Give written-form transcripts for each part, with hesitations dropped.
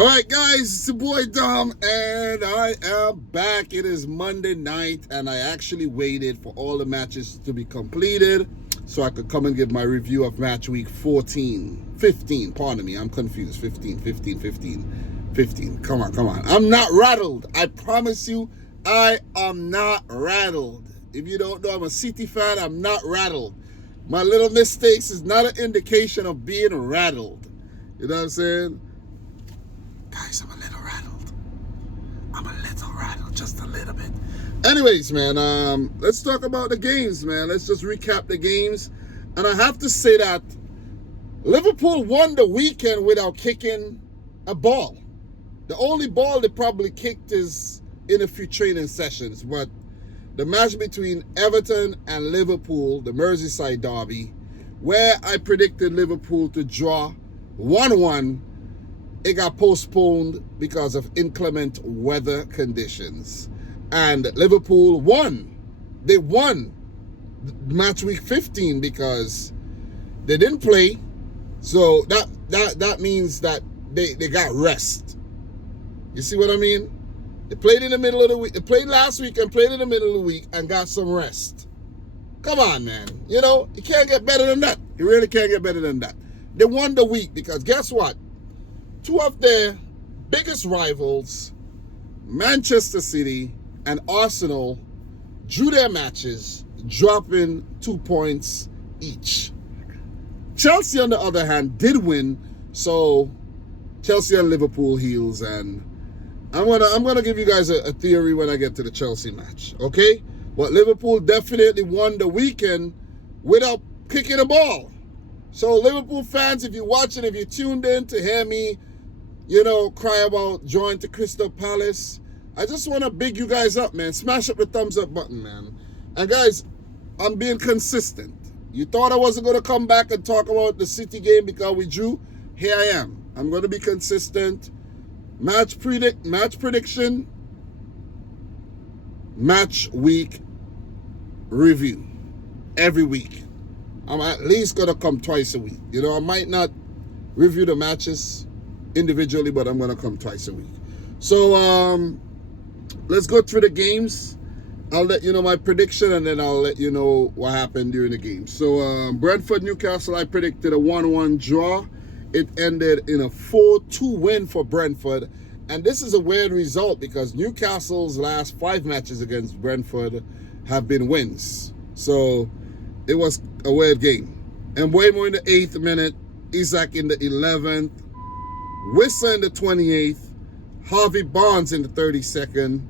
All right, guys, it's your boy Dom, and I am back. It is Monday night, and I actually waited for all the matches to be completed so I could come and give my review of match week 15. Pardon me, I'm confused. 15. Come on. I'm not rattled. I promise you, I am not rattled. If you don't know, I'm a City fan. I'm not rattled. My little mistakes is not an indication of being rattled. You know what I'm saying? Guys, I'm a little rattled, just a little bit. Anyways, man, let's talk about the games, man. Let's just recap the games. And I have to say that Liverpool won the weekend without kicking a ball. The only ball they probably kicked is in a few training sessions. But the match between Everton and Liverpool, the Merseyside derby, where I predicted Liverpool to draw 1-1, it got postponed because of inclement weather conditions. And Liverpool won. They won match week 15 because they didn't play. So that means that they got rest. You see what I mean? They played in the middle of the week. They played last week and played in the middle of the week and got some rest. Come on, man. You know, you can't get better than that. You really can't get better than that. They won the week because guess what? Two of their biggest rivals, Manchester City and Arsenal, drew their matches, dropping 2 points each. Chelsea, on the other hand, did win, so Chelsea and Liverpool heels, and I'm gonna give you guys a theory when I get to the Chelsea match, okay? But Liverpool definitely won the weekend without kicking a ball. So Liverpool fans, if you're watching, if you tuned in to hear me, cry about join to Crystal Palace, I just want to big you guys up, man. Smash up the thumbs up button, man. And guys, I'm being consistent. You thought I wasn't going to come back and talk about the City game because we drew? Here I am. I'm going to be consistent. Match prediction, match week review every week. I'm at least going to come twice a week. I might not review the matches individually, but I'm going to come twice a week. So let's go through the games. I'll let you know my prediction, and then I'll let you know what happened during the game. So Brentford, Newcastle, I predicted a 1-1 draw. It ended in a 4-2 win for Brentford. And this is a weird result because Newcastle's last 5 matches against Brentford have been wins. So it was a weird game. And Mbeumo in the 8th minute, Isaac in the 11th, Wissa in the 28th, Harvey Barnes in the 32nd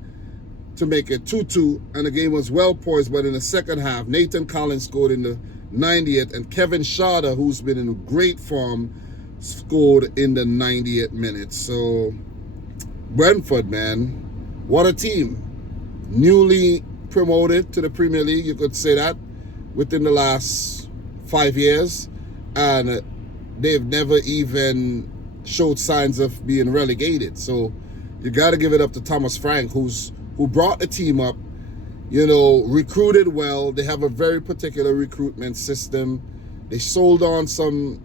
to make it 2-2. And the game was well poised, but in the second half, Nathan Collins scored in the 90th, and Kevin Schade, who's been in great form, scored in the 90th minute. So Brentford, man, what a team. Newly promoted to the Premier League, you could say that, within the last 5 years. And they've never even showed signs of being relegated. So you got to give it up to Thomas Frank, who brought the team up, recruited well. They have a very particular recruitment system. They sold on some,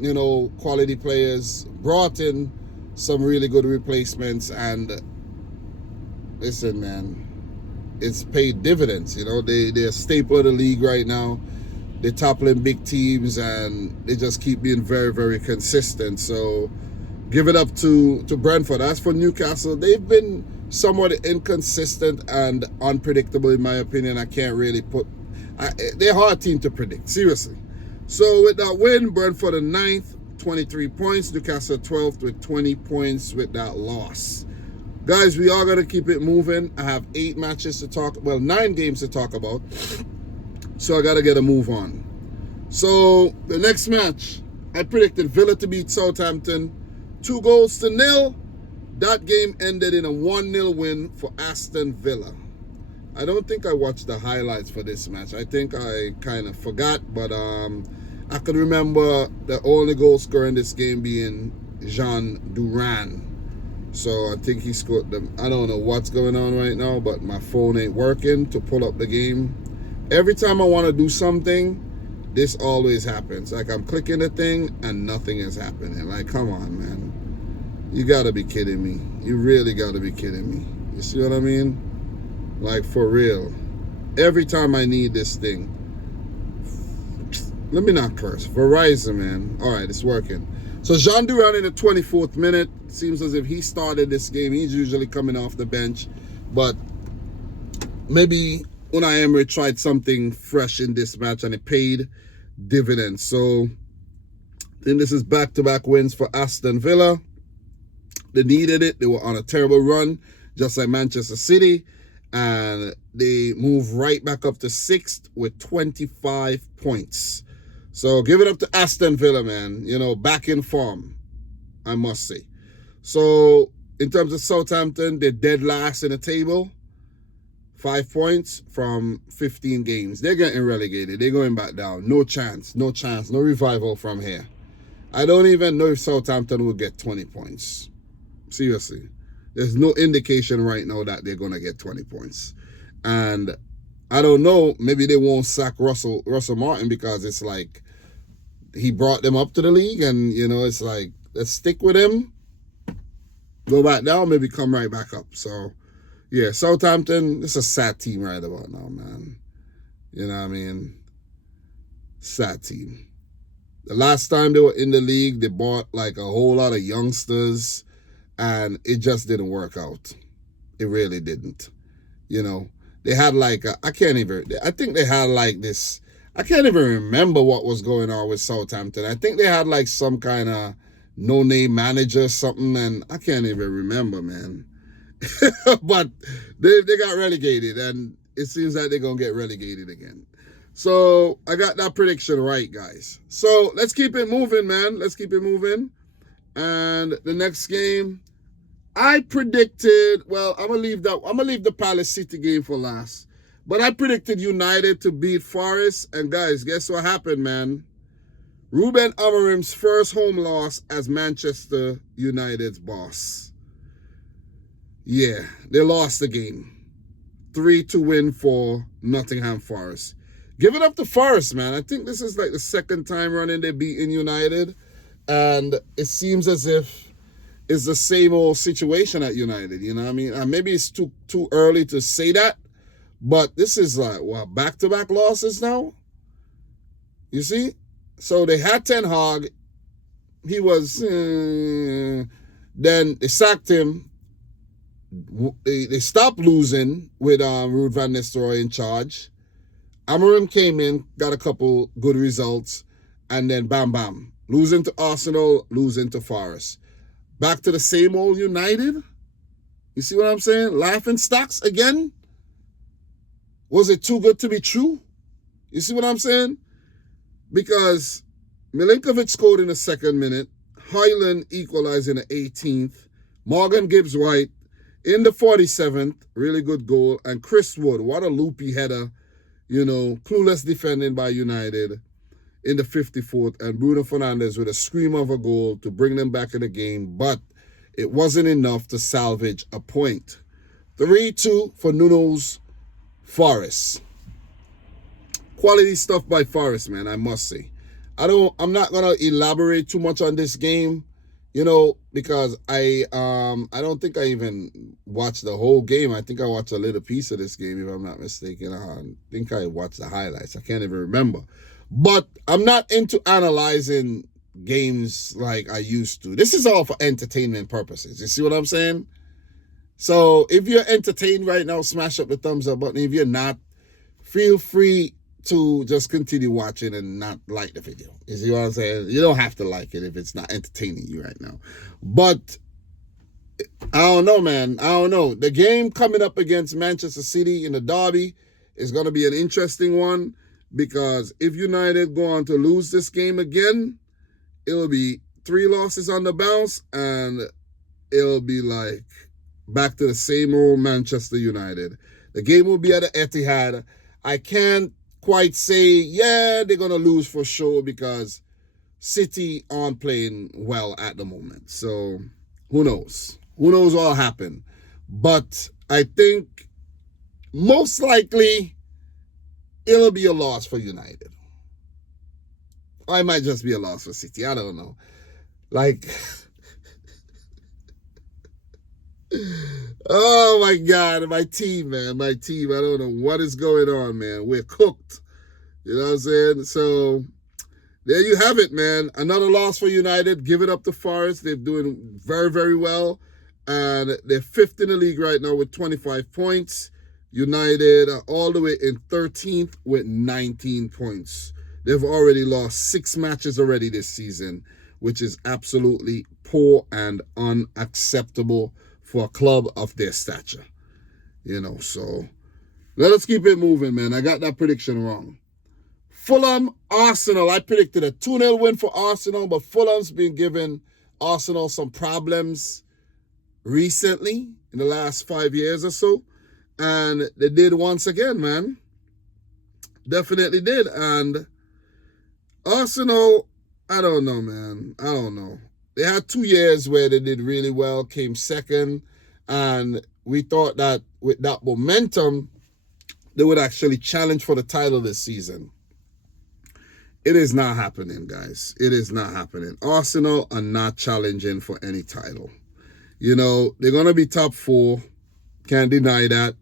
quality players, brought in some really good replacements, and listen, man, it's paid dividends. They're a staple of the league right now. They're toppling big teams, and they just keep being very, very consistent. So give it up to Brentford. As for Newcastle, they've been somewhat inconsistent and unpredictable, in my opinion. I can't really they're a hard team to predict, seriously. So with that win, Brentford in 9th, 23 points. Newcastle 12th with 20 points with that loss. Guys, we are going to keep it moving. I have 9 games to talk about. So I got to get a move on. So the next match, I predicted Villa to beat Southampton 2-0. That game ended in a 1-0 win for Aston Villa. I don't think I watched the highlights for this match. I think I kind of forgot, but I can remember the only goal scorer in this game being Jean Duran. So I think he scored them. I don't know what's going on right now, but my phone ain't working to pull up the game. Every time I want to do something, this always happens. Like I'm clicking the thing and nothing is happening. Like, come on, man. You gotta be kidding me. You really gotta be kidding me. You see what I mean? Like, for real. Every time I need this thing. Let me not curse. Verizon, man. All right, it's working. So Jean Duran in the 24th minute. Seems as if he started this game. He's usually coming off the bench. But maybe Unai Emery tried something fresh in this match and it paid dividends. So then this is back-to-back wins for Aston Villa. They needed it. They were on a terrible run, just like Manchester City. And they move right back up to 6th with 25 points. So give it up to Aston Villa, man. You know, back in form, I must say. So in terms of Southampton, they're dead last in the table. 5 points from 15 games. They're getting relegated. They're going back down. No chance. No chance. No revival from here. I don't even know if Southampton will get 20 points. Seriously. There's no indication right now that they're going to get 20 points. And I don't know. Maybe they won't sack Russell Martin because it's like he brought them up to the league. And, you know, it's like, let's stick with him. Go back down. Maybe come right back up. So, yeah, Southampton, it's a sad team right about now, man. You know what I mean? Sad team. The last time they were in the league, they bought like a whole lot of youngsters, and it just didn't work out. It really didn't. You know, they had like, I think they had like this, I can't even remember what was going on with Southampton. I think they had like some kind of no-name manager or something, and I can't even remember, man. But they got relegated, and it seems like they're going to get relegated again. So I got that prediction right, guys. So let's keep it moving, man. Let's keep it moving. And the next game, I predicted, well, I'm gonna leave the Palace City game for last. But I predicted United to beat Forest. And guys, guess what happened, man? Ruben Amorim's first home loss as Manchester United's boss. Yeah, they lost the game. 3-2 win for Nottingham Forest. Give it up to Forest, man. I think this is like the second time running they beaten United. And it seems as if it's the same old situation at United, you know what I mean? And maybe it's too early to say that. But this is like, what, back-to-back losses now? You see? So they had Ten Hag. He was... then they sacked him. They stopped losing with Ruud van Nistelrooy in charge. Amorim came in, got a couple good results, and then bam, bam. Losing to Arsenal, losing to Forest. Back to the same old United? You see what I'm saying? Laughing stocks again? Was it too good to be true? You see what I'm saying? Because Milinkovic scored in the 2nd minute. Hyland equalized in the 18th. Morgan Gibbs-White in the 47th. Really good goal. And Chris Wood, what a loopy header. You know, clueless defending by United in the 54th. And Bruno Fernandes with a scream of a goal to bring them back in the game. But it wasn't enough to salvage a point. 3-2 for Nuno's Forest. Quality stuff by Forest, man, I must say. I'm not going to elaborate too much on this game, you know, because I don't think I even watched the whole game. I think I watched a little piece of this game, if I'm not mistaken. I think I watched the highlights. I can't even remember. But I'm not into analyzing games like I used to. This is all for entertainment purposes. You see what I'm saying? So if you're entertained right now, smash up the thumbs up button. If you're not, feel free to just continue watching and not like the video. You see what I'm saying? You don't have to like it if it's not entertaining you right now. But I don't know, man. I don't know. The game coming up against Manchester City in the derby is going to be an interesting one, because if United go on to lose this game again, it'll be 3 losses on the bounce, and it'll be like back to the same old Manchester United. The game will be at the Etihad. I can't quite say, yeah, they're going to lose for sure, because City aren't playing well at the moment. So who knows? Who knows what'll happen? But I think most likely it'll be a loss for United. Or it might just be a loss for City. I don't know. Like, Oh my God, my team, man, my team. I don't know what is going on, man. We're cooked. You know what I'm saying? So there you have it, man. Another loss for United. Give it up to Forest. They're doing very, very well. And they're fifth in the league right now with 25 points. United are all the way in 13th with 19 points. They've already lost 6 matches already this season, which is absolutely poor and unacceptable for a club of their stature. You know, so let us keep it moving, man. I got that prediction wrong. Fulham, Arsenal. I predicted a 2-0 win for Arsenal, but Fulham's been giving Arsenal some problems recently in the last 5 years or so. And they did once again, man. Definitely did. And Arsenal, I don't know, man. I don't know. They had 2 years where they did really well, came second. And we thought that with that momentum, they would actually challenge for the title this season. It is not happening, guys. It is not happening. Arsenal are not challenging for any title. You know, they're going to be top 4. Can't deny that.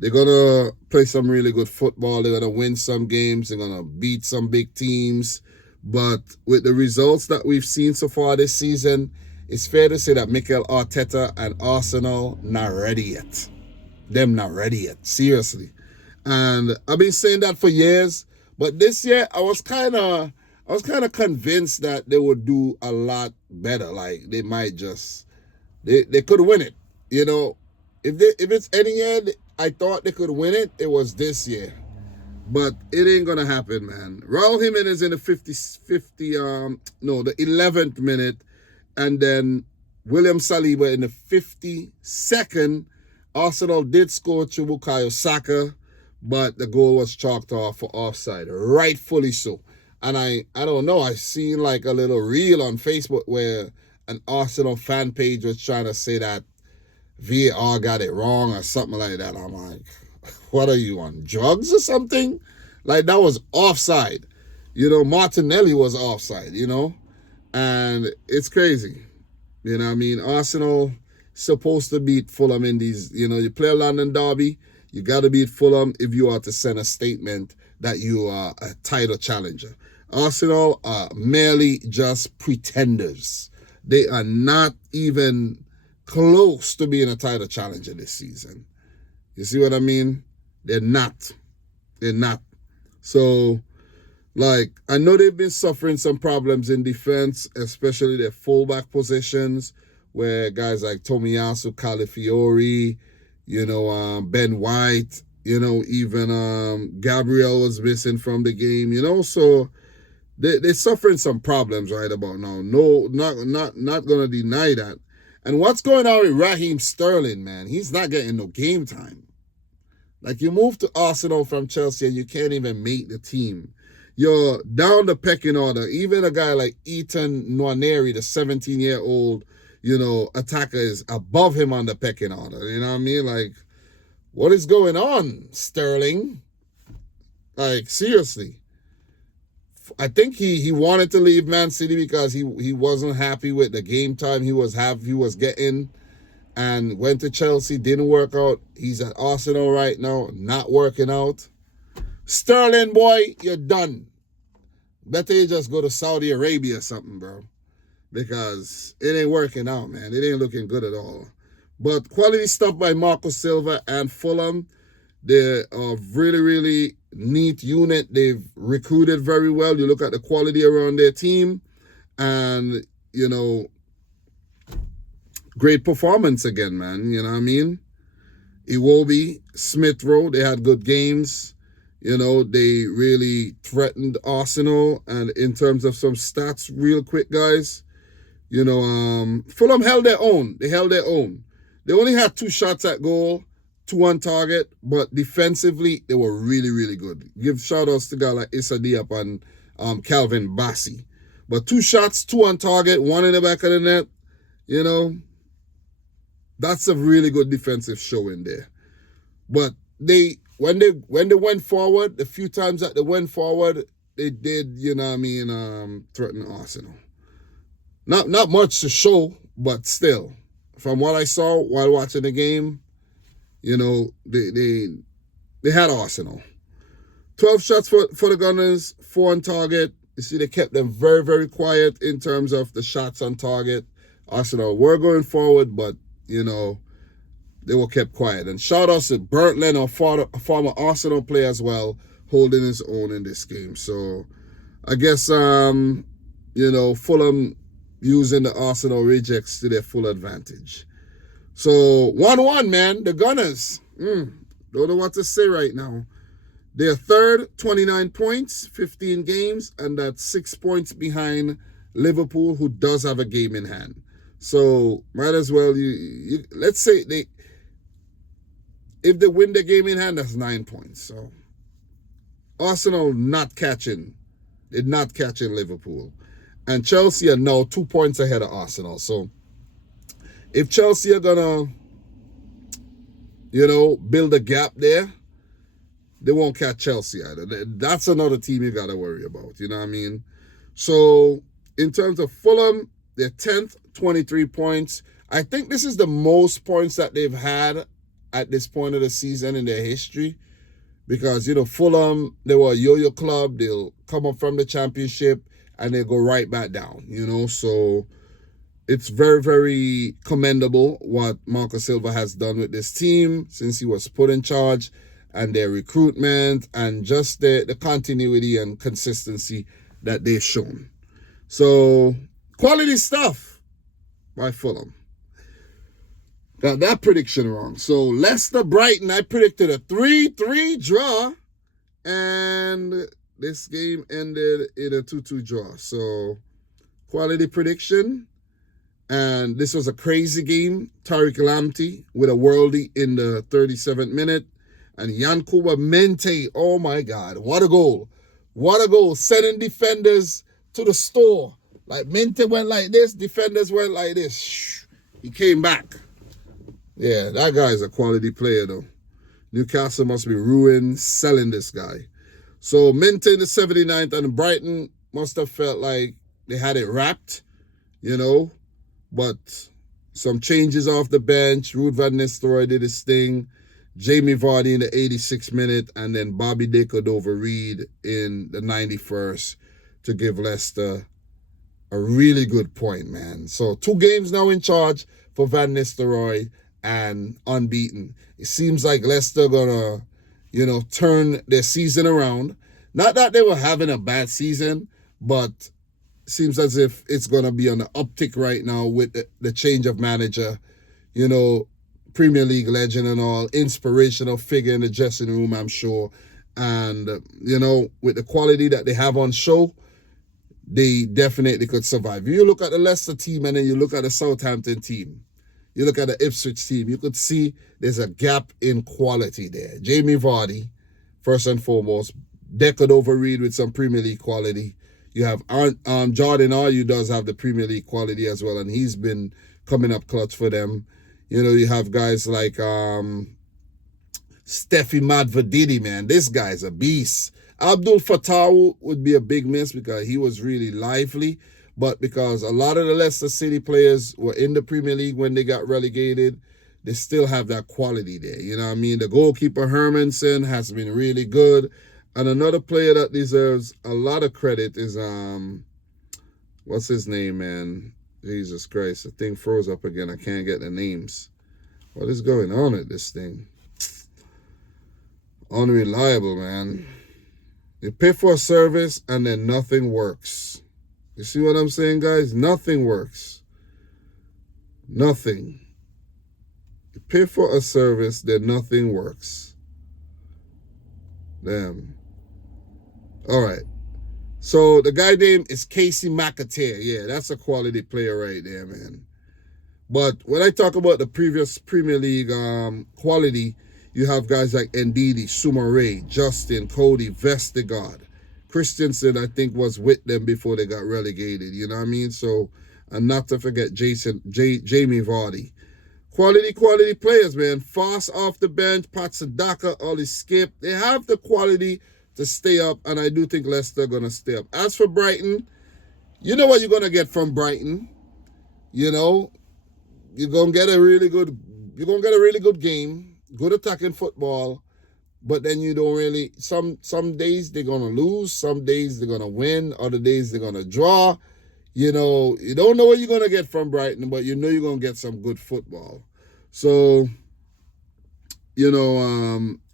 They're going to play some really good football. They're going to win some games. They're going to beat some big teams. But with the results that we've seen so far this season, it's fair to say that Mikel Arteta and Arsenal not ready yet. Them not ready yet. Seriously. And I've been saying that for years. But this year, I was kind of convinced that they would do a lot better. Like they might just, they could win it. You know, if it's any year, I thought they could win it. It was this year, but it ain't gonna happen, man. Raul Jimenez in the the 11th minute, and then William Saliba in the 52nd. Arsenal did score through Bukayo Saka, but the goal was chalked off for offside, rightfully so. And I don't know, I seen like a little reel on Facebook where an Arsenal fan page was trying to say that VAR got it wrong or something like that. I'm like, what are you on, drugs or something? Like that was offside. You know, Martinelli was offside, you know? And it's crazy. You know what I mean? Arsenal supposed to beat Fulham in these, you know, you play a London derby, you got to beat Fulham if you are to send a statement that you are a title challenger. Arsenal are merely just pretenders. They are not even close to being a title challenger this season. You see what I mean? They're not. They're not. So, like, I know they've been suffering some problems in defense, especially their fullback positions, where guys like Tomiyasu, Calafiori, you know, Ben White, you know, even Gabriel was missing from the game, you know, so they're suffering some problems right about now. No, not gonna deny that. And what's going on with Raheem Sterling, man? He's not getting no game time. Like, you moved to Arsenal from Chelsea and you can't even make the team. You're down the pecking order. Even a guy like Ethan Nwaneri, the 17-year-old, you know, attacker, is above him on the pecking order. You know what I mean? Like, what is going on, Sterling? Like, seriously. I think he wanted to leave Man City because he wasn't happy with the game time he was getting, and went to Chelsea, didn't work out. He's at Arsenal right now, not working out. Sterling, boy, you're done. Better you just go to Saudi Arabia or something, bro. Because it ain't working out, man. It ain't looking good at all. But quality stuff by Marco Silva and Fulham. They're a really, really neat unit. They've recruited very well. You look at the quality around their team. And, you know, great performance again, man. You know what I mean? Iwobi, Smith Rowe, they had good games. You know, they really threatened Arsenal. And in terms of some stats, real quick, guys, you know, Fulham held their own. They held their own. They only had 2 shots at goal, 2 on target, but defensively, they were really, really good. Give shout-outs to guys like Issa Diop and Calvin Bassey. But 2 shots, 2 on target, 1 in the back of the net, you know, that's a really good defensive show in there. But when they went forward, the few times that they went forward, they did, you know what I mean, threaten Arsenal. Not much to show, but still, from what I saw while watching the game, you know, they had Arsenal. 12 shots for the Gunners, 4 on target. You see, they kept them very, very quiet in terms of the shots on target. Arsenal were going forward, but, you know, they were kept quiet. And shout out to Brentford, a former Arsenal player as well, holding his own in this game. So I guess, you know, Fulham using the Arsenal rejects to their full advantage. So 1-1, man. The Gunners. Don't know what to say right now. They're third, 29 points, 15 games, and that's 6 points behind Liverpool, who does have a game in hand. So might as well, you let's say if they win the game in hand, that's 9 points. So Arsenal did not catching Liverpool. And Chelsea are now 2 points ahead of Arsenal. So if Chelsea are gonna, you know, build a gap there, they won't catch Chelsea either. That's another team you got to worry about. You know what I mean? So in terms of Fulham, they're 10th, 23 points. I think this is the most points that they've had at this point of the season in their history. Because, you know, Fulham, they were a yo-yo club. They'll come up from the championship and they go right back down, you know. So it's very, very commendable what Marco Silva has done with this team since he was put in charge, and their recruitment and just the continuity and consistency that they've shown. So quality stuff by Fulham. Got that prediction wrong. So Leicester, Brighton, I predicted a 3-3 draw, and this game ended in a 2-2 draw. So quality prediction. And this was a crazy game. Tariq Lamptey with a worldie in the 37th minute. And Yankuba Mente, oh my God, what a goal. What a goal. Sending defenders to the store. Like Mente went like this, defenders went like this. He came back. Yeah, that guy is a quality player though. Newcastle must be ruined selling this guy. So Mente in the 79th, and Brighton must have felt like they had it wrapped, you know. But some changes off the bench. Ruud van Nistelrooy did his thing. Jamie Vardy in the 86th minute, and then Bobby De Cordova-Reid in the 91st to give Leicester a really good point, man. So 2 games now in charge for Van Nistelrooy and unbeaten. It seems like Leicester gonna, you know, turn their season around. Not that they were having a bad season, but seems as if it's gonna be on the uptick right now with the change of manager, you know. Premier League legend and all, inspirational figure in the dressing room, I'm sure. And, you know, with the quality that they have on show, they definitely could survive. If you look at the Leicester team and then you look at the Southampton team, you look at the Ipswich team, you could see there's a gap in quality there. Jamie Vardy, first and foremost, De Cordova-Reid with some Premier League quality. You have Jordan Ayew does have the Premier League quality as well, and he's been coming up clutch for them. You know, you have guys like Steffi Madvididi, man. This guy's a beast. Abdul Fattah would be a big miss because he was really lively. But because a lot of the Leicester City players were in the Premier League when they got relegated, they still have that quality there. You know what I mean? The goalkeeper, Hermansen, has been really good. And another player that deserves a lot of credit is, what's his name, man? Jesus Christ, the thing froze up again. I can't get the names. What is going on at this thing? Unreliable, man. You pay for a service and then nothing works. You see what I'm saying, guys? Nothing works. Nothing. You pay for a service, then nothing works. Damn. All right. So the guy name is Casey McAteer. Yeah, that's a quality player right there, man. But when I talk about the previous Premier League quality, you have guys like Ndidi, Soumaré, Justin, Cody, Vestergaard. Christensen, I think, was with them before they got relegated. You know what I mean? So, and not to forget Jamie Vardy. Quality players, man. Fast off the bench, Pat Sadaka, Ollie Skip. They have the quality to stay up, and I do think Leicester are going to stay up. As for Brighton, you know what you're going to get from Brighton. You know, you're gonna get a really good game, good attacking football, but then you don't really some days they're gonna lose, some days they're gonna win, other days they're gonna draw. You don't know what you're gonna get from Brighton, but you know you're gonna get some good football. So,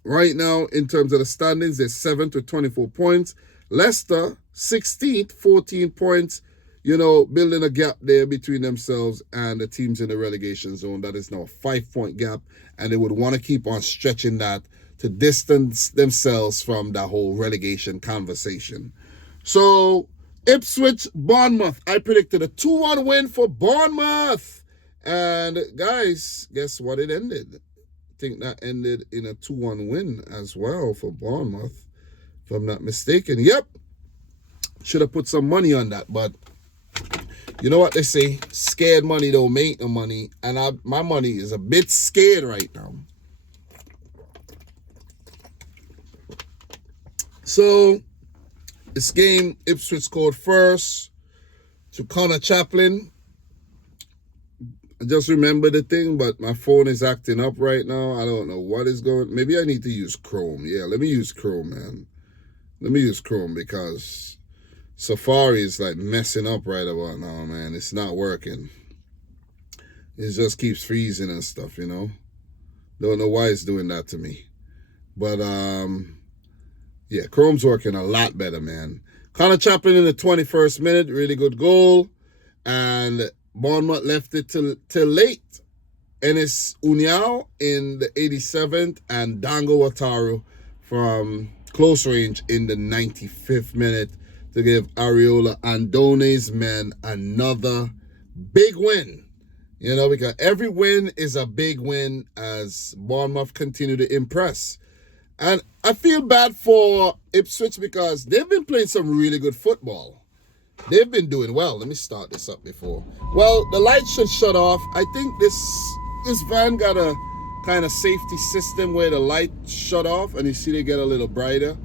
right now in terms of the standings, they're 7th with 24 points. Leicester 16th, 14 points. Building a gap there between themselves and the teams in the relegation zone. That is now a 5-point gap, and they would want to keep on stretching that to distance themselves from that whole relegation conversation. So, Ipswich, Bournemouth. I predicted a 2-1 win for Bournemouth. And, guys, guess what it ended? I think that ended in a 2-1 win as well for Bournemouth, if I'm not mistaken. Yep. Should have put some money on that, but you know what they say, scared money don't make no money, and my money is a bit scared right now. So, this game, Ipswich scored first to Connor Chaplin. I just remember the thing, but my phone is acting up right now. I don't know what is going. Maybe I need to use Chrome. Yeah, let me use Chrome, man. Let me use Chrome because Safari is like messing up right about now, man. It's not working. It just keeps freezing and stuff, Don't know why it's doing that to me. But, yeah, Chrome's working a lot better, man. Connor Chaplin in the 21st minute, really good goal. And Bournemouth left it till late. Enes Uniao in the 87th and Dango Wataru from close range in the 95th minute to give Areola Andone's men another big win. Because every win is a big win as Bournemouth continue to impress. And I feel bad for Ipswich because they've been playing some really good football. They've been doing well. Let me start this up before. Well, the lights should shut off. I think this van got a kind of safety system where the light shut off and you see they get a little brighter.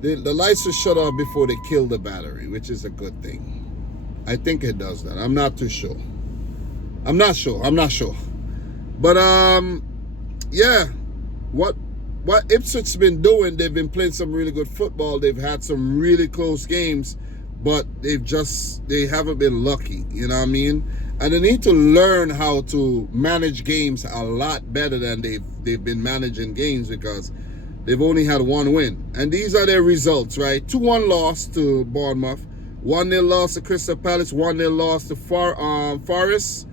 The lights will shut off before they kill the battery, which is a good thing. I think it does that. I'm not too sure. I'm not sure. But, yeah, what Ipswich's been doing, they've been playing some really good football. They've had some really close games, but they haven't been lucky, you know what I mean? And they need to learn how to manage games a lot better than they've been managing games because they've only had one win. And these are their results, right? 2-1 loss to Bournemouth, 1-0 loss to Crystal Palace, 1-0 loss to Forest,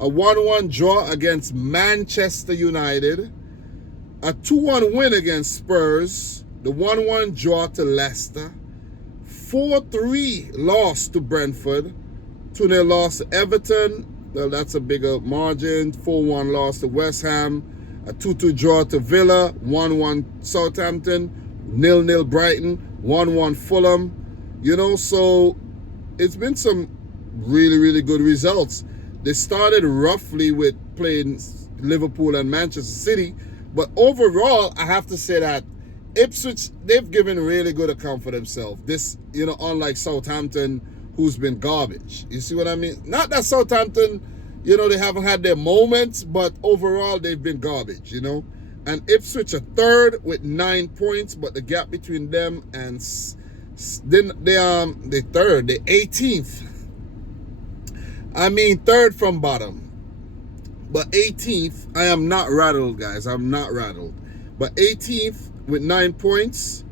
a 1-1 draw against Manchester United, a 2-1 win against Spurs, the 1-1 draw to Leicester, 4-3 loss to Brentford, 2-0 loss to Everton, well, that's a bigger margin, 4-1 loss to West Ham, a 2-2 draw to Villa, 1-1 Southampton, 0-0 Brighton, 1-1 Fulham. So it's been some really, really good results. They started roughly with playing Liverpool and Manchester City, but overall, I have to say that Ipswich, they've given a really good account for themselves. This, unlike Southampton, who's been garbage. You see what I mean? Not that Southampton, they haven't had their moments, but overall, they've been garbage, And Ipswich are third with 9 points, but the gap between them and then they're 18th. I mean, third from bottom. But 18th, I am not rattled, guys. I'm not rattled. But 18th with 9 points.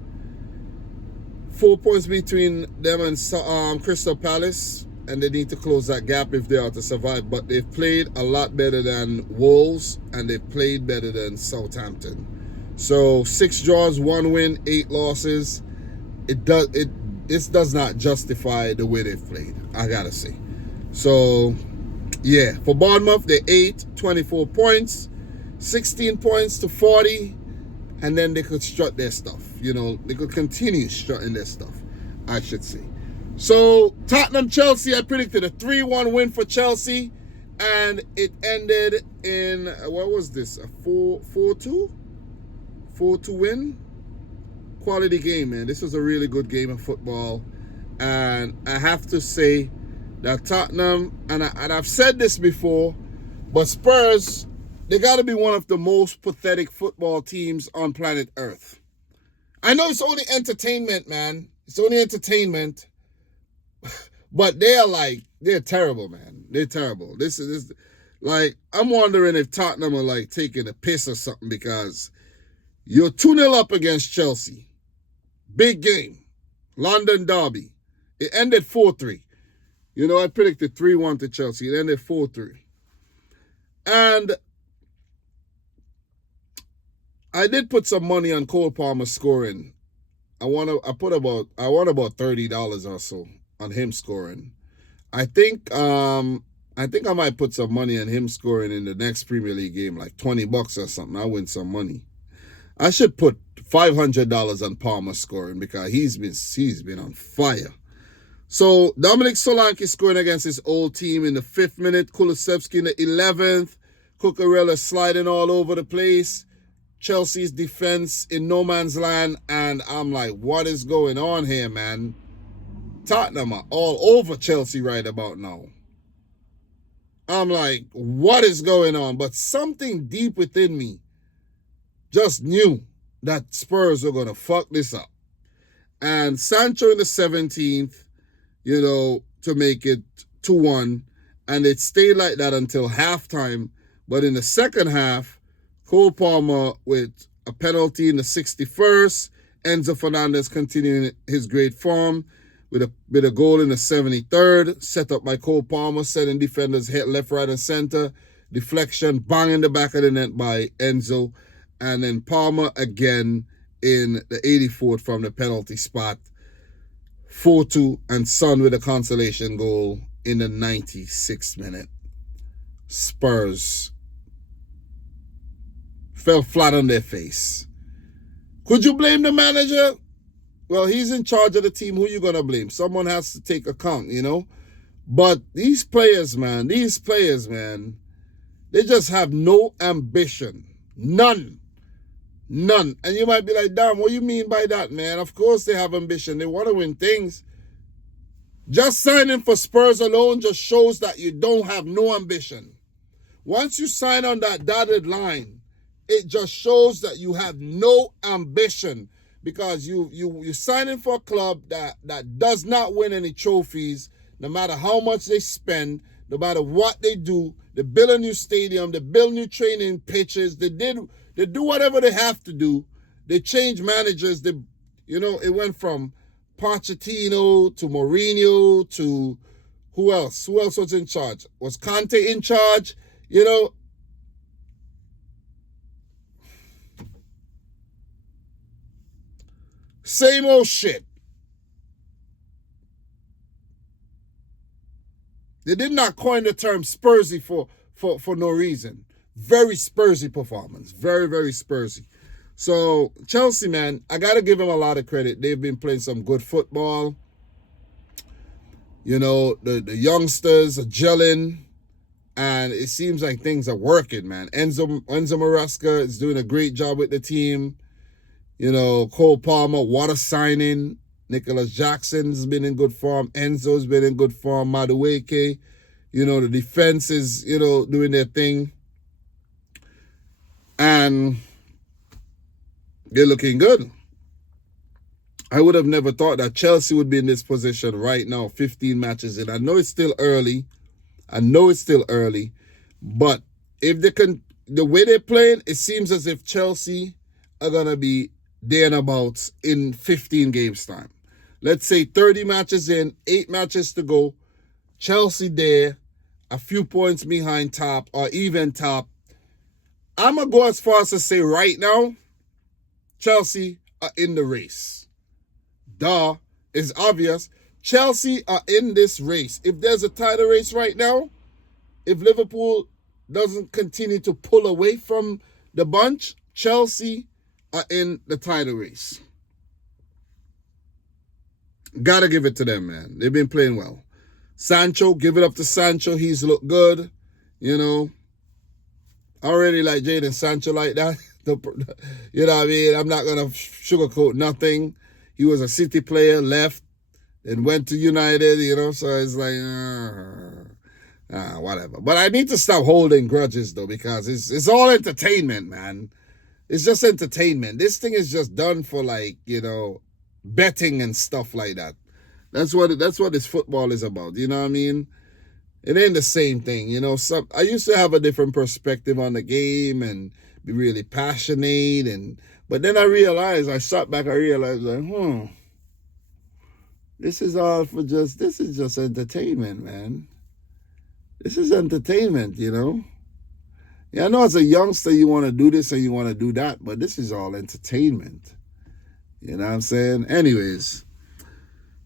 4 points between them and Crystal Palace. And they need to close that gap if they are to survive. But they've played a lot better than Wolves. And they've played better than Southampton. So 6 draws, 1 win, 8 losses. This does not justify the way they've played, I gotta say. So, yeah, for Bournemouth, they're 8, 24 points, 16 points to 40, and then they could strut their stuff. They could continue strutting their stuff, I should say. So, Tottenham-Chelsea, I predicted a 3-1 win for Chelsea, and it ended in, what was this, a 4-2? 4-2 win? Quality game, man. This was a really good game of football, and I have to say that Tottenham, and I've said this before, But Spurs, they got to be one of the most pathetic football teams on planet Earth. I know it's only entertainment, man. It's only entertainment. But they're terrible, man. They're terrible. This like, I'm wondering if Tottenham are like taking a piss or something, because you're 2-0 up against Chelsea. Big game. London derby. It ended 4-3. You know, I predicted 3-1 to Chelsea. It ended 4-3. And I did put some money on Cole Palmer scoring. I want about $30 or so on him scoring. I think I might put some money on him scoring in the next Premier League game, like $20 or something. I'll win some money. I should put $500 on Palmer scoring, because he's been on fire. So Dominic Solanke scoring against his old team in the 5th minute. Kulusevski in the 11th. Cucurella sliding all over the place. Chelsea's defense in no man's land. And I'm like, what is going on here, man? Tottenham are all over Chelsea right about now. I'm like, what is going on? But something deep within me just knew that Spurs were going to fuck this up. And Sancho in the 17th, you know, to make it 2-1. And it stayed like that until halftime. But in the second half, Cole Palmer with a penalty in the 61st. Enzo Fernandez continuing his great form with a goal in the 73rd. Set up by Cole Palmer, sending defenders hit left, right, and center. Deflection, bang in the back of the net by Enzo. And then Palmer again in the 84th from the penalty spot. 4-2, and Son with a consolation goal in the 96th minute. Spurs fell flat on their face. Could you blame the manager? Well, he's in charge of the team. Who you going to blame? Someone has to take account, you know? But these players, man, they just have no ambition. None. And you might be like, damn, what do you mean by that, man? Of course they have ambition. They want to win things. Just signing for Spurs alone just shows that you don't have no ambition. Once you sign on that dotted line, it just shows that you have no ambition, because you're signing for a club that does not win any trophies, no matter how much they spend, no matter what they do. They build a new stadium, they build new training pitches, they do whatever they have to do. They change managers. It went from Pochettino to Mourinho to who else? Who else was in charge? Was Conte in charge? You know, same old shit. They did not coin the term Spursy for no reason. Very Spursy performance. Very, very Spursy. So, Chelsea, man, I got to give them a lot of credit. They've been playing some good football. You know, the youngsters are gelling. And it seems like things are working, man. Enzo Maresca is doing a great job with the team. You know, Cole Palmer, what a signing. Nicholas Jackson's been in good form. Enzo's been in good form. Madueke. You know, the defense is, doing their thing. And they're looking good. I would have never thought that Chelsea would be in this position right now, 15 matches in. I know it's still early. But if they can, the way they're playing, it seems as if Chelsea are going to be there and about in 15 games time. Let's say 30 matches in, 8 matches to go. Chelsea there, a few points behind top or even top. I'm going to go as far as to say right now, Chelsea are in the race. Duh, it's obvious. Chelsea are in this race. If there's a title race right now, if Liverpool doesn't continue to pull away from the bunch, Chelsea are in the title race. Gotta give it to them, man. They've been playing well. Sancho, give it up to Sancho. He's looked good. You know, I already like Jadon Sancho like that. You know what I mean? I'm not going to sugarcoat nothing. He was a City player, left, and went to United, so it's like, Whatever. But I need to stop holding grudges though, because it's all entertainment, man. It's just entertainment. This thing is just done for, like, betting and stuff like that. That's what this football is about. You know what I mean? It ain't the same thing. I used to have a different perspective on the game and be really passionate, but then I sat back, I realized, like, this is just entertainment, man. This is entertainment, Yeah, I know as a youngster you want to do this and you want to do that, but this is all entertainment. You know what I'm saying? Anyways,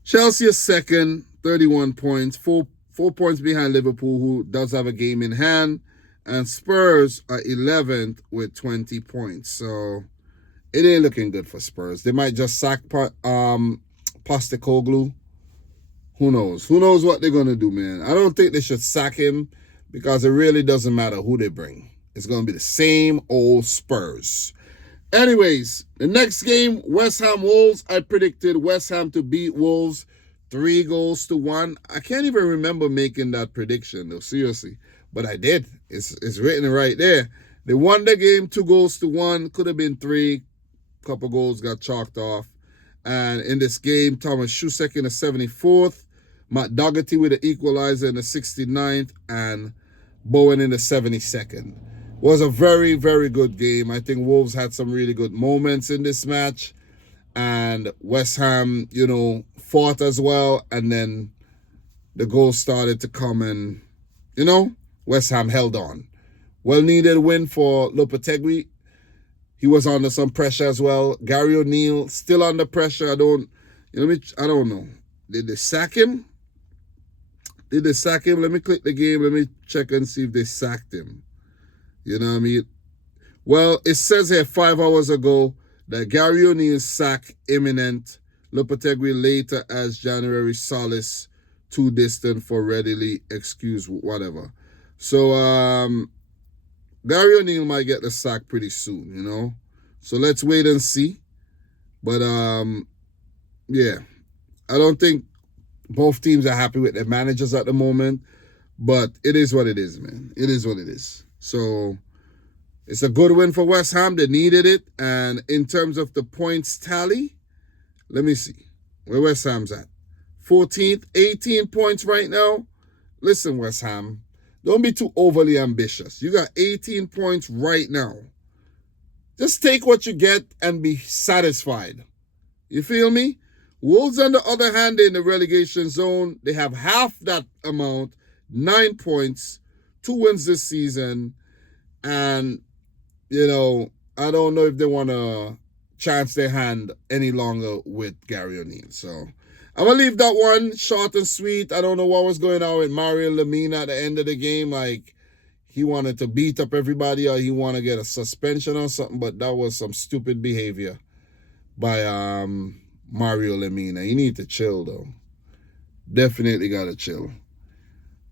Chelsea is second, 31 points, four points behind Liverpool, who does have a game in hand, and Spurs are 11th with 20 points. So it ain't looking good for Spurs. They might just sack Postecoglou. Who knows? Who knows what they're going to do, man? I don't think they should sack him, because it really doesn't matter who they bring. It's going to be the same old Spurs. Anyways, the next game, West Ham Wolves. I predicted West Ham to beat Wolves 3-1. I can't even remember making that prediction, though, seriously. But I did. It's written right there. They won the game 2-1. Could have been 3. Couple goals got chalked off. And in this game, Thomas Shusek in the 74th, Matt Dougherty with the equalizer in the 69th, and Bowen in the 72nd. Was a very, very good game. I think Wolves had some really good moments in this match. And West Ham, fought as well. And then the goals started to come, and, West Ham held on. Well-needed win for Lopetegui. He was under some pressure as well. Gary O'Neill still under pressure. I don't know. Did they sack him? Let me click the game. Let me check and see if they sacked him. You know what I mean? Well, it says here 5 hours ago that Gary O'Neill's sack imminent. Lopetegui later as January solace too distant for readily excuse whatever. So Gary O'Neill might get the sack pretty soon, So let's wait and see. But yeah, I don't think both teams are happy with their managers at the moment. But it is what it is, man. It is what it is. So it's a good win for West Ham. They needed it. And in terms of the points tally, let me see where West Ham's at. 14th, 18 points right now. Listen, West Ham, don't be too overly ambitious. You got 18 points right now. Just take what you get and be satisfied. You feel me? Wolves, on the other hand, in the relegation zone. They have half that amount, 9 points, 2 wins this season. And, I don't know if they want to chance their hand any longer with Gary O'Neill. So I'm going to leave that one short and sweet. I don't know what was going on with Mario Lemina at the end of the game. Like, he wanted to beat up everybody or he wanted to get a suspension or something, but that was some stupid behavior by Mario Lemina. You need to chill, though. Definitely got to chill.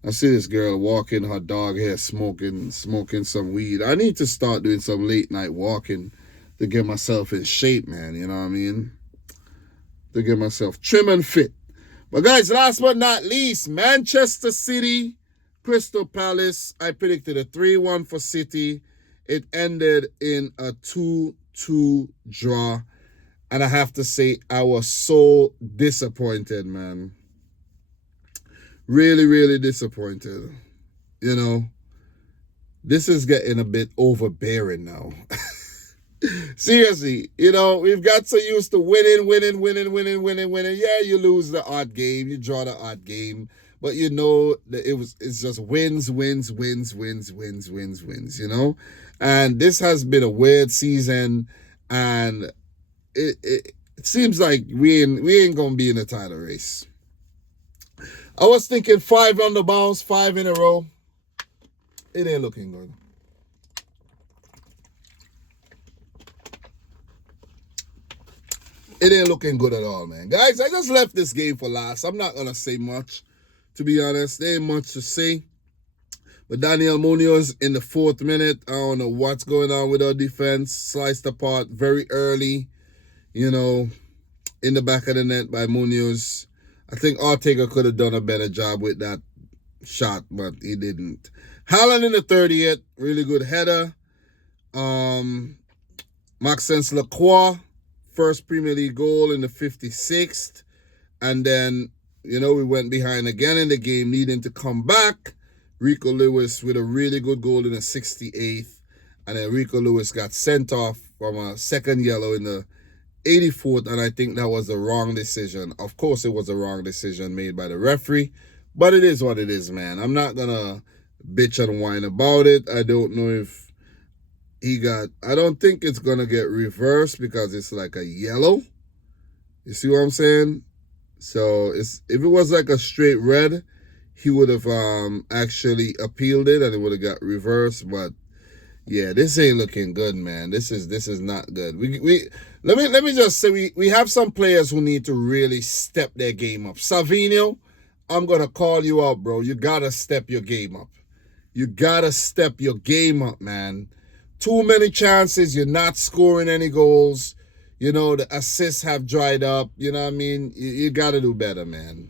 I see this girl walking her dog here smoking some weed. I need to start doing some late night walking to get myself in shape, man. You know what I mean? To get myself trim and fit. But guys, last but not least, Manchester City, Crystal Palace. I predicted a 3-1 for City. It ended in a 2-2 draw. And I have to say, I was so disappointed, man. Really, really disappointed. This is getting a bit overbearing now. Seriously, we've got so used to winning. Yeah, you lose the odd game, you draw the odd game, but that it's just wins, And this has been a weird season, and it seems like we ain't gonna be in the title race. I was thinking 5 on the bounce, 5 in a row. It ain't looking good. It ain't looking good at all, man. Guys, I just left this game for last. I'm not going to say much, to be honest. There ain't much to say. But Daniel Munoz in the 4th minute. I don't know what's going on with our defense. Sliced apart very early, in the back of the net by Munoz. I think Ortega could have done a better job with that shot, but he didn't. Haaland in the 30th, really good header. Maxence Lacroix, first Premier League goal in the 56th. And then, we went behind again in the game, needing to come back. Rico Lewis with a really good goal in the 68th. And then Rico Lewis got sent off from a second yellow in the 84th, and I think that was the wrong decision. Of course, it was a wrong decision made by the referee, but it is what it is, man. I'm not going to bitch and whine about it. I don't know if I don't think it's going to get reversed because it's like a yellow. You see what I'm saying? So if it was like a straight red, he would have actually appealed it and it would have got reversed, but yeah, this ain't looking good, man. This is not good. Let me just say we have some players who need to really step their game up. Savinho, I'm gonna call you out, bro. You gotta step your game up. You gotta step your game up, man. Too many chances. You're not scoring any goals. The assists have dried up. You know what I mean? You gotta do better, man.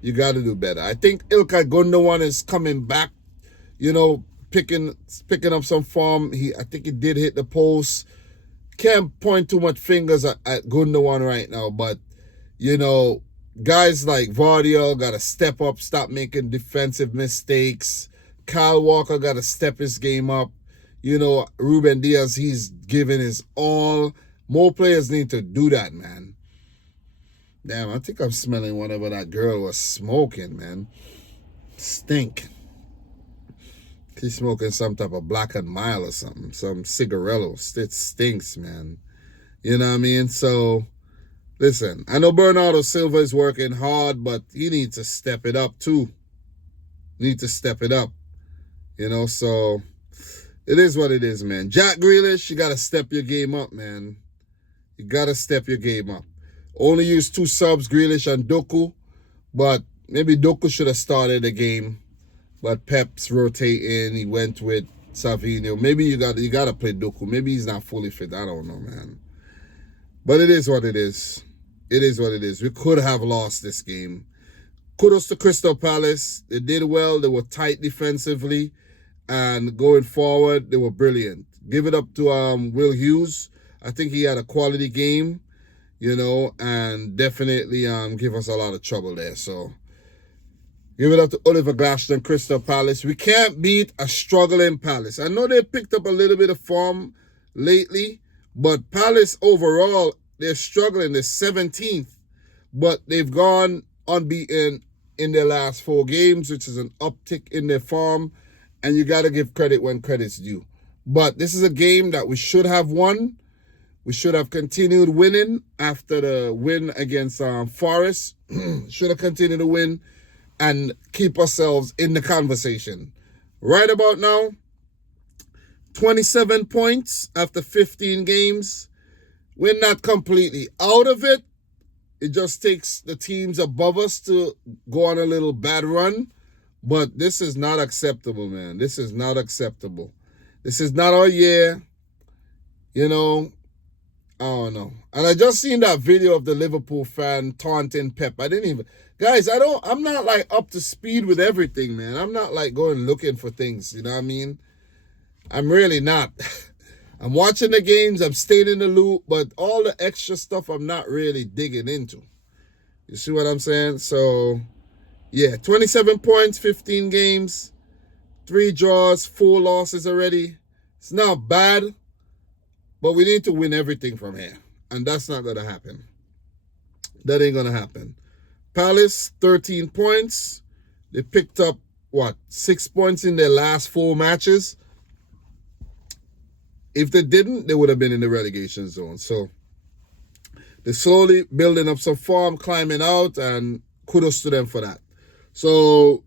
You gotta do better. I think Ilkay Gundogan is coming back. Picking up some form. I think he did hit the post. Can't point too much fingers at Gundogan right now, but guys like Vardy got to step up, stop making defensive mistakes. Kyle Walker got to step his game up. Ruben Diaz, he's giving his all. More players need to do that, man. Damn, I think I'm smelling whatever that girl was smoking, man. Stink. He's smoking some type of Black and Mild or something, some cigarillos. It stinks, man. You know what I mean? So, listen, I know Bernardo Silva is working hard, but he needs to step it up too. Need to step it up. So it is what it is, man. Jack Grealish, you got to step your game up, man. You got to step your game up. Only use 2 subs, Grealish and Doku, but maybe Doku should have started the game. But Pep's rotating. He went with Savinho. Maybe you got to play Doku. Maybe he's not fully fit. I don't know, man. But it is what it is. It is what it is. We could have lost this game. Kudos to Crystal Palace. They did well. They were tight defensively. And going forward, they were brilliant. Give it up to Will Hughes. I think he had a quality game, and definitely give us a lot of trouble there. So give it up to Oliver Glaston, Crystal Palace. We can't beat a struggling Palace. I know they picked up a little bit of form lately, but Palace overall, they're struggling. They're 17th, but they've gone unbeaten in their last 4 games, which is an uptick in their form, and you got to give credit when credit's due. But this is a game that we should have won. We should have continued winning after the win against Forest. Should have continued to win and keep ourselves in the conversation. Right about now, 27 points after 15 games. We're not completely out of it. It just takes the teams above us to go on a little bad run. But this is not acceptable, man. This is not acceptable. This is not our year. I don't know. And I just seen that video of the Liverpool fan taunting Pep. Guys, I'm not like up to speed with everything, man. I'm not like going looking for things, you know what I mean? I'm really not. I'm watching the games, I'm staying in the loop, but all the extra stuff I'm not really digging into. You see what I'm saying? So, yeah, 27 points, 15 games, 3 draws, 4 losses already. It's not bad, but we need to win everything from here. And that's not going to happen. That ain't going to happen. Palace, 13 points. They picked up, 6 points in their last 4 matches. If they didn't, they would have been in the relegation zone. So they're slowly building up some form, climbing out, and kudos to them for that. So,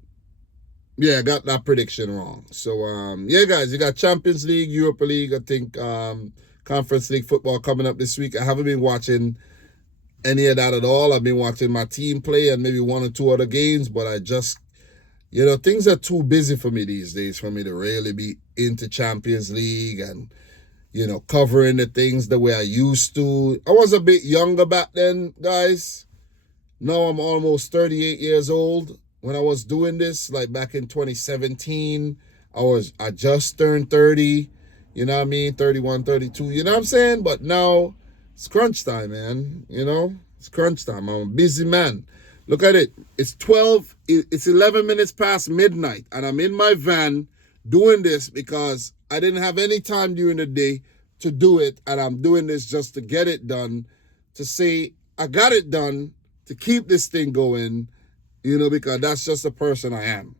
yeah, I got that prediction wrong. So, yeah, guys, you got Champions League, Europa League, I think Conference League football coming up this week. I haven't been watching any of that at all. I've been watching my team play and maybe 1 or 2 other games, but I just, things are too busy for me these days for me to really be into Champions League and, covering the things the way I used to. I was a bit younger back then, guys. Now I'm almost 38 years old. when I was doing this, like back in 2017, I just turned 30, you know what I mean? 31, 32, you know what I'm saying? But now it's crunch time, man. You know, it's crunch time. I'm a busy man. Look at it. It's 11 minutes past midnight, and I'm in my van doing this because I didn't have any time during the day to do it, and I'm doing this just to get it done, to say I got it done, to keep this thing going, you know, because that's just the person I am.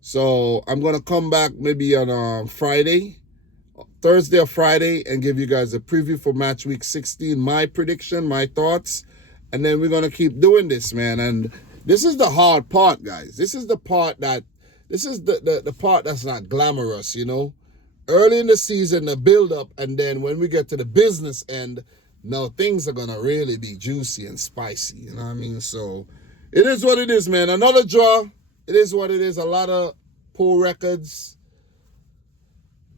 So I'm going to come back maybe on Thursday or Friday, and give you guys a preview for match week 16, my prediction, my thoughts, and then we're going to keep doing this, man. And this is the hard part, guys. This is the part the part that's not glamorous, you know. Early in the season, the build-up, and then when we get to the business end, now things are going to really be juicy and spicy, you know what I mean? So it is what it is, man. Another draw. It is what it is. A lot of poor records.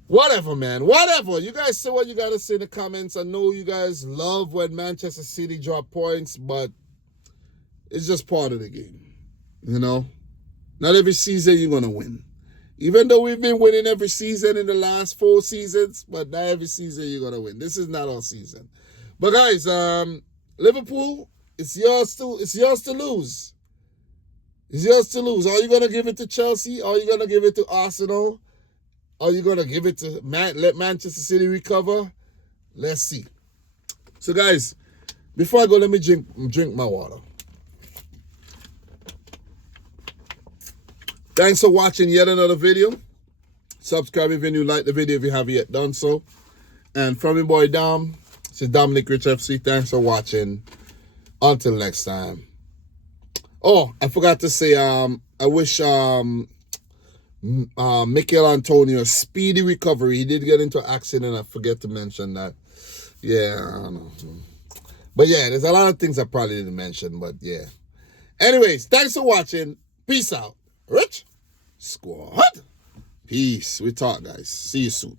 Whatever, man. Whatever. You guys say what you got to say in the comments. I know you guys love when Manchester City drop points, but it's just part of the game, you know? Not every season you're going to win. Even though we've been winning every season in the last 4 seasons, but not every season you're going to win. This is not our season. But guys, Liverpool, it's yours to lose. It's yours to lose. Are you going to give it to Chelsea? Are you going to give it to Arsenal? Are you going to give it to let Manchester City recover? Let's see. So guys, before I go, let me drink my water. Thanks for watching yet another video. Subscribe if you're new, like the video if you haven't yet done so. And from your boy Dom, this is Dominic Rich FC. Thanks for watching. Until next time. Oh, I forgot to say, I wish Mikel Antonio a speedy recovery. He did get into an accident. I forget to mention that. Yeah, I don't know. But yeah, there's a lot of things I probably didn't mention, but yeah. Anyways, thanks for watching. Peace out. Rich Squad. Peace. We talk, guys. See you soon.